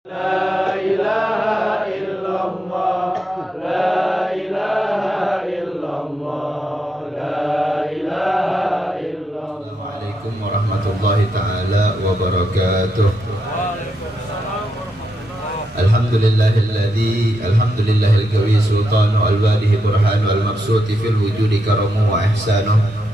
La ilaha illallah, la ilaha illallah, la ilaha illallah. Assalamualaikum warahmatullahi ta'ala wabarakatuh. Alhamdulillahil qawi sultanu al-wadihi burhanu al-mabsuti fil wujudi karamu wa ihsanu.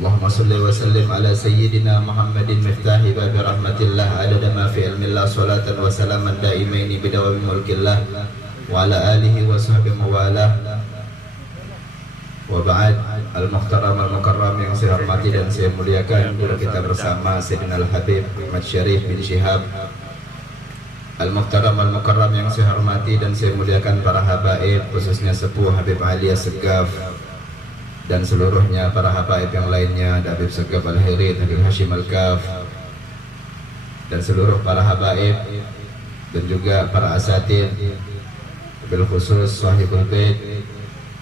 Allahumma salli wa sallim ala sayyidina Muhammadin miftahi babi rahmatillah adada ma fi ilmillah salatan wa salaman daimaini bidawami mulkillah wa ala alihi wa sahbihi mawalah. Wa ba'd, al-muhtaram al-mukarram yang saya hormati dan saya muliakan, kita bersama Sayyidina Al-Habib Ahmad Syarif bin Syihab. Al-muhtaram al-mukarram yang saya hormati dan saya muliakan, para habaib, khususnya Sepuh Habib Ali As-Segaf dan seluruhnya para habaib yang lainnya, Habib Segaf Al-Hirid, Habib Hashim Al-Kaf, dan seluruh para habaib dan juga para asatid, bil khusus Sahibul Bait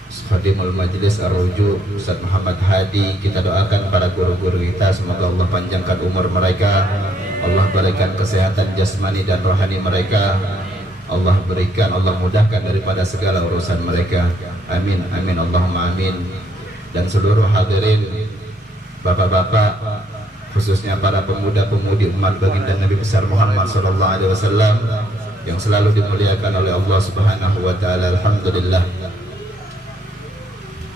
Khadimul Majlis Ar-Ruju Ustaz Muhammad Hadi. Kita doakan para guru-guru kita, semoga Allah panjangkan umur mereka, Allah berikan kesehatan jasmani dan rohani mereka, Allah berikan, Allah mudahkan daripada segala urusan mereka. Amin, amin, Allahumma amin. Dan seluruh hadirin, bapak-bapak, khususnya para pemuda-pemudi umat baginda Nabi besar Muhammad SAW yang selalu dimuliakan oleh Allah Subhanahu wa Ta'ala.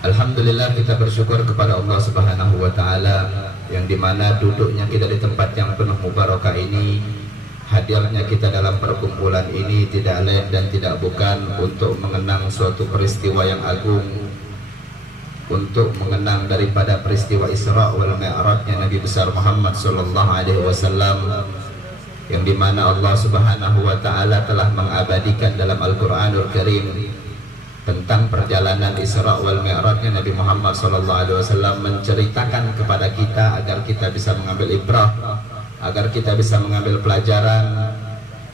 Alhamdulillah, kita bersyukur kepada Allah Subhanahu wa Ta'ala yang dimana duduknya kita di tempat yang penuh mubarakah ini, hadirnya kita dalam perkumpulan ini tidak lain dan tidak bukan untuk mengenang suatu peristiwa yang agung, untuk mengenang daripada peristiwa Isra wal Mi'rajnya Nabi besar Muhammad sallallahu alaihi wasallam, yang dimana Allah Subhanahu wa Ta'ala telah mengabadikan dalam Al-Qur'anul Karim tentang perjalanan Isra wal Mi'rajnya Nabi Muhammad SAW, menceritakan kepada kita agar kita bisa mengambil ibrah, agar kita bisa mengambil pelajaran,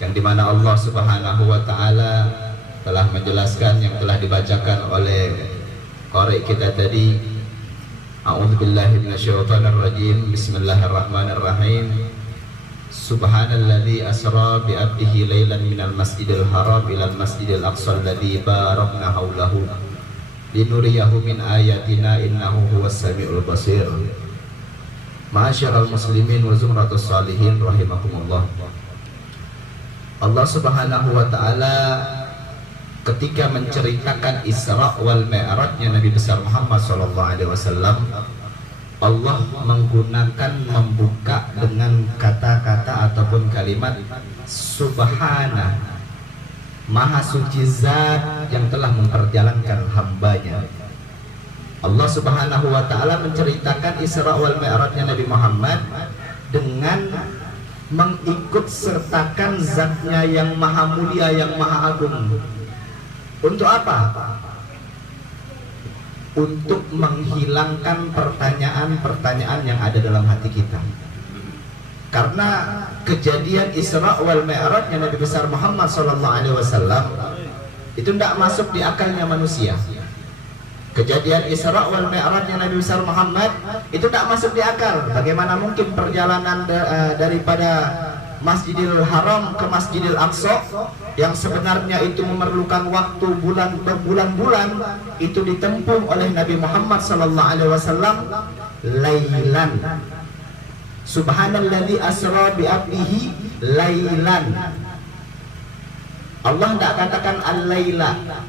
yang dimana Allah Subhanahu wa Ta'ala telah menjelaskan yang telah dibacakan oleh qari kita tadi. A'udzubillahi minasyaitonir rajim. Bismillahirrahmanirrahim. Subhanalladzi asra bi 'abdihi lailan minal masjidil haram ilal masjidil aqsa alladzi barakna haulahu linuriyahu min ayatina innahu huwas samiul basir. Ma'asyiral muslimin wa zumratus salihin rahimakumullah. Allah Subhanahu wa Ta'ala ketika menceritakan Isra wal Mi'rajnya Nabi besar Muhammad SAW, Allah menggunakan, membuka dengan kata-kata ataupun kalimat Subhana, Maha Suci Zat yang telah memperjalankan hambanya. Allah Subhanahu wa Ta'ala menceritakan Isra wal Mi'rajnya Nabi Muhammad dengan mengikut sertakan zatnya yang maha mulia, yang maha agung. Untuk apa? Untuk menghilangkan pertanyaan-pertanyaan yang ada dalam hati kita. Karena kejadian Isra wal Mi'rajnya Nabi besar Muhammad SAW itu tidak masuk di akalnya manusia. Kejadian Isra wal Mi'rajnya Nabi besar Muhammad itu tidak masuk di akal. Bagaimana mungkin perjalanan daripada Masjidil Haram ke Masjidil Aqsa yang sebenarnya itu memerlukan waktu berbulan-bulan, itu ditempuh oleh Nabi Muhammad SAW lailan. Subhanalladzi asra bi 'abdihi lailan. Allah tidak katakan al-laila.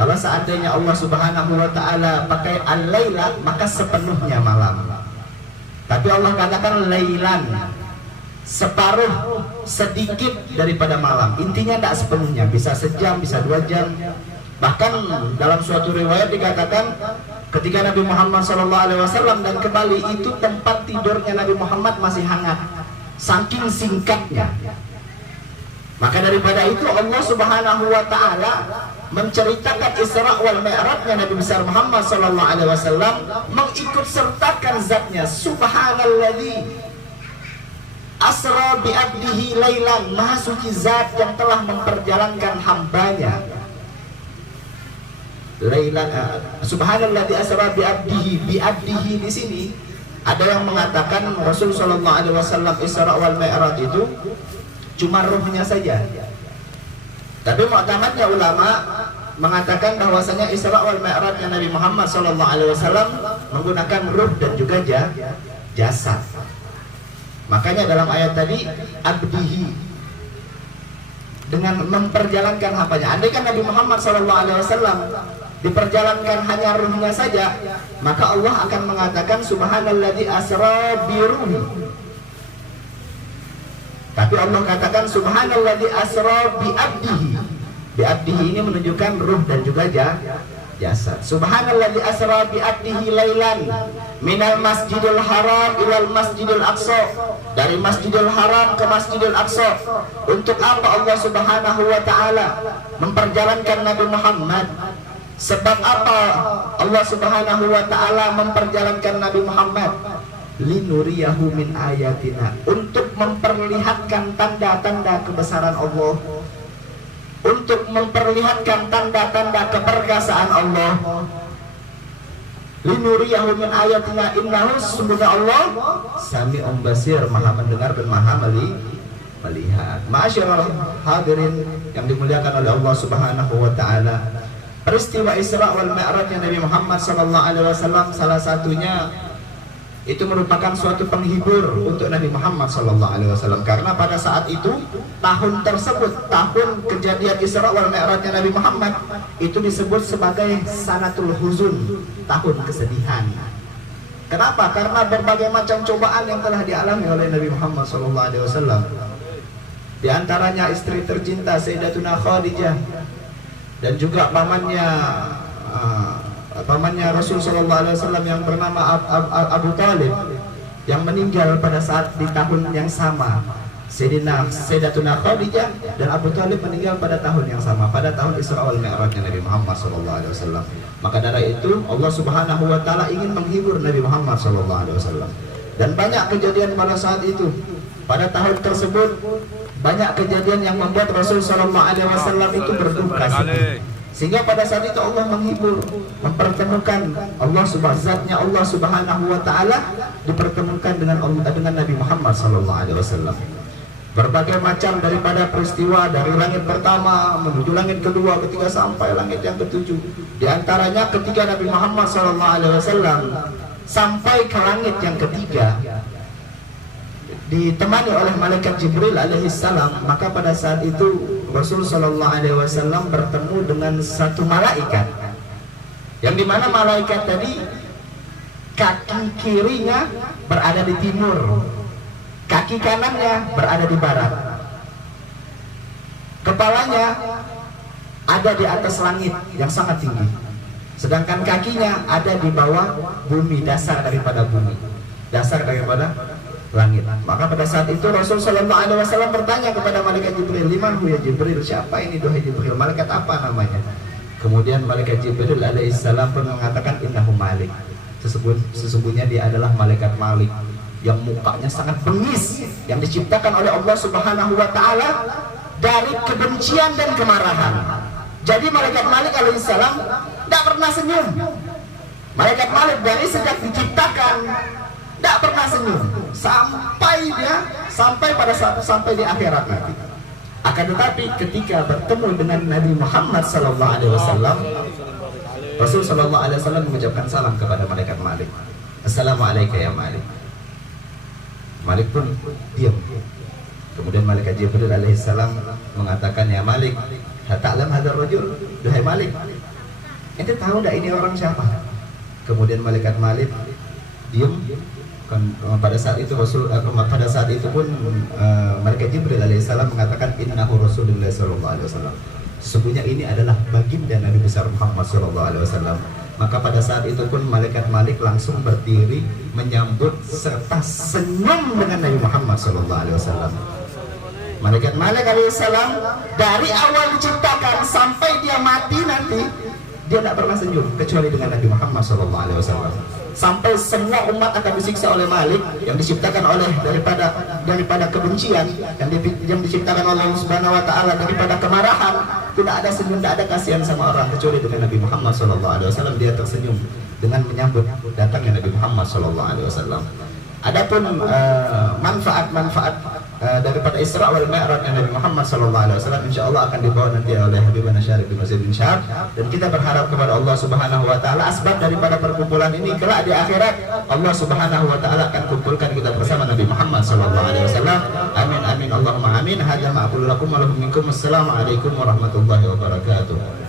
Kalau seandainya Allah Subhanahu wa Ta'ala pakai al-laila, maka sepenuhnya malam. Tapi Allah katakan lailan, separuh, sedikit daripada malam. Intinya tidak sepenuhnya, bisa sejam, bisa 2 jam. Bahkan dalam suatu riwayat dikatakan ketika Nabi Muhammad SAW dan kembali, itu tempat tidurnya Nabi Muhammad masih hangat, saking singkatnya. Maka daripada itu Allah Subhanahu wa Ta'ala menceritakan Isra wal Mi'rajnya Nabi besar Muhammad SAW, mengikut sertakan zatnya Subhanalladzi asra bi 'abdihi lailan, Maha Suci Zat yang telah memperjalankan hambanya. Lailan, subhanalladzi asra bi 'abdihi di sini ada yang mengatakan Rasul sallallahu alaihi wasallam Isra wal Mi'raj itu cuma ruhnya saja. Tapi mu'tamadnya ulama mengatakan bahwasanya Isra wal Mi'rajnya Nabi Muhammad SAW menggunakan ruh dan juga jasad. Makanya dalam ayat tadi abdihi, dengan memperjalankan hambanya. Andai kan Nabi Muhammad SAW diperjalankan hanya ruhnya saja, maka Allah akan mengatakan subhanalladzi asra bi ruhi. Tapi Allah katakan subhanalladzi asra bi abdihi. Bi abdihi ini menunjukkan ruh dan juga jasad. Subhanalladzi asra bi abdihi lailan minal masjidil haram ilal masjidil aqsa. Dari masjidil haram ke masjidil aqsa. Untuk apa Allah Subhanahu wa taala memperjalankan Nabi Muhammad? Sebab apa Allah Subhanahu wa taala memperjalankan Nabi Muhammad? Linuriyahu min ayatina, untuk memperlihatkan tanda-tanda kebesaran Allah, untuk memperlihatkan tanda-tanda keperkasaan Allah. Linuriyahu min ayatina innahu, sesungguhnya Allah Sami'un basir, maha mendengar dan maha melihat. Ma'asyiral hadirin yang dimuliakan oleh Allah Subhanahu wa taala, peristiwa Isra wal Mi'raj Nabi Muhammad SAW salah satunya itu merupakan suatu penghibur untuk Nabi Muhammad SAW, karena pada saat itu tahun tersebut, tahun kejadian Isra wal Mi'rajnya Nabi Muhammad, itu disebut sebagai sanatul huzun, tahun kesedihan. Kenapa? Karena berbagai macam cobaan yang telah dialami oleh Nabi Muhammad SAW. Di antaranya istri tercinta Sayyidatuna Khadijah dan juga pamannya Rasul Sallallahu Alaihi Wasallam yang bernama Abu Talib, yang meninggal pada saat di tahun yang sama. Sayyidatuna Khadijah dan Abu Talib meninggal pada tahun yang sama, pada tahun Isra wal Mi'rajnya Nabi Muhammad Sallallahu Alaihi Wasallam. Maka dari itu Allah Subhanahu Wa Taala ingin menghibur Nabi Muhammad Sallallahu Alaihi Wasallam. Dan banyak kejadian pada saat itu, pada tahun tersebut banyak kejadian yang membuat Rasul Sallallahu Alaihi Wasallam itu berduka sedih. Sehingga pada saat itu Allah menghibur, mempertemukan zatnya Allah Subhanahu wa taala dipertemukan dengan Nabi Muhammad sallallahu alaihi wasallam. Berbagai macam daripada peristiwa dari langit pertama menuju langit kedua, ketiga sampai langit yang ketujuh. Di antaranya ketika Nabi Muhammad sallallahu alaihi wasallam sampai ke langit yang ketiga, ditemani oleh malaikat Jibril alaihissalam, maka pada saat itu Rasul Shallallahu Alaihi Wasallam bertemu dengan satu malaikat, yang dimana malaikat tadi kaki kirinya berada di timur, kaki kanannya berada di barat, kepalanya ada di atas langit yang sangat tinggi, sedangkan kakinya ada di bawah bumi, dasar daripada langit. Maka pada saat itu Rasul Sallallahu Alaihi Wasallam bertanya kepada malaikat Jibril, "Liman hu ya Jibril?" Siapa ini duhai Jibril? Malaikat apa namanya? Kemudian malaikat Jibril alaihissalam pun mengatakan, "Innahu Malik." Sesungguhnya dia adalah malaikat Malik yang mukanya sangat bengis, yang diciptakan oleh Allah Subhanahu wa taala dari kebencian dan kemarahan. Jadi malaikat Malik alaihissalam tidak pernah senyum. Malaikat Malik dari sejak diciptakan tidak pernah senyum sampai di akhirat nanti. Akan tetapi ketika bertemu dengan Nabi Muhammad sallallahu alaihi wasallam, Rasul sallallahu alaihi wasallam mengucapkan salam kepada malaikat Malik. "Assalamualaikum ya Malik." Malik pun diam. Kemudian malaikat Jibril alaihissalam mengatakan, "Ya Malik, ta'lam hadzal rajul?" Duhai Malik, ente tahu enggak ini orang siapa? Kemudian malaikat Malik diam. Pada saat itu pun malaikat Jibril alaihissalam mengatakan, "Innahu Rasulullah sallallahu alaihi wasallam." Sesungguhnya ini adalah baginda Nabi besar Muhammad sallallahu alaihi wasallam. Maka pada saat itu pun malaikat Malik langsung berdiri menyambut serta senyum dengan Nabi Muhammad sallallahu alaihi wasallam. Malaikat Malik alaihissalam dari awal diciptakan sampai dia mati nanti, dia tidak pernah senyum kecuali dengan Nabi Muhammad sallallahu alaihi wasallam. Sampai semua umat akan disiksa oleh Malik yang diciptakan oleh daripada kebencian, yang diciptakan oleh Allah Subhanahu wa taala daripada kemarahan. Tidak ada senyum, tidak ada kasihan sama orang kecuali dengan Nabi Muhammad sallallahu alaihi wasallam dia tersenyum dengan menyambut datangnya Nabi Muhammad sallallahu alaihi wasallam. Adapun manfaat-manfaat daripada Isra wal Mi'raj Nabi Muhammad SAW, insya Allah akan dibawa nanti oleh Habibana Syarif di Masjid Insyad. Dan kita berharap kepada Allah Subhanahu Wa Taala asbab daripada perkumpulan ini kelak di akhirat Allah Subhanahu Wa Taala akan kumpulkan kita bersama Nabi Muhammad SAW. Amin amin Allahumma amin. Hadza ma aqulu lakum wa lakum minkum. Assalamualaikum warahmatullahi wabarakatuh.